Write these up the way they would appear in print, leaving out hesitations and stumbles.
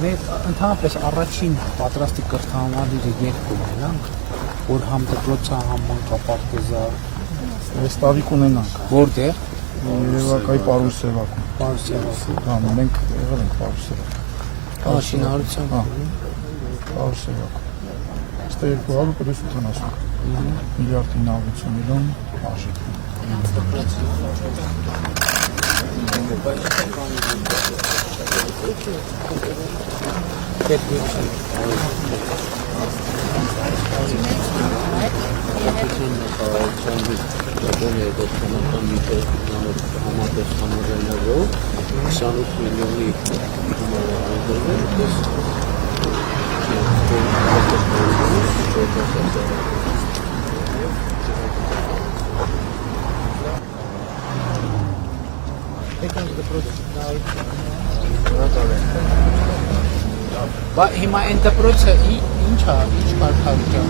Մենք ընդհանրապես առաջին պատրաստի կրթահամալիրը երկու ունենանք, որ համ դպրոցը, համ մանկապարտեզը Այս տարի կունենանք։ որտեղ Երևակայի Պարուսևակում։ Պարուսևակում։ Հա, մենք եղել ենք Պարուսևակում։ Շինարարության Պարուսևակում։ Ստե 270 միլիարդ 950 միլիոն արժեք։ Բա հիմա այն դպրոցը ինչ է, ինչ կարգավիճակ։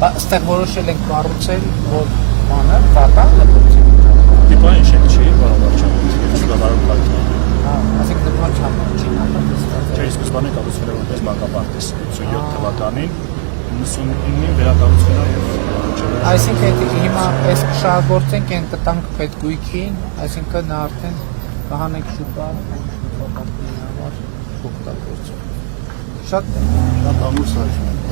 Բա ստեղ որոշել ենք կառուցել, որ բանը, վատան դպրոցի։ Դիպա ինչ ենք չի, բարավարչան, չլավարում կարգին։ Ասենք դպրոց չի նախատեսված։ Չէ, սկզբանե կառուցվել է որպես մանկապարտեզ 87 թվականին, 99-ին վերակառուցվել է եւ Այսինքն հիմա այս կշահագործենք այն տտանք պետգույքին, այսինքն նա արդեն կհանենք շուկա, շուկապարտների համար օգտագործում։ Շատ Շատ ամուր սարքն է։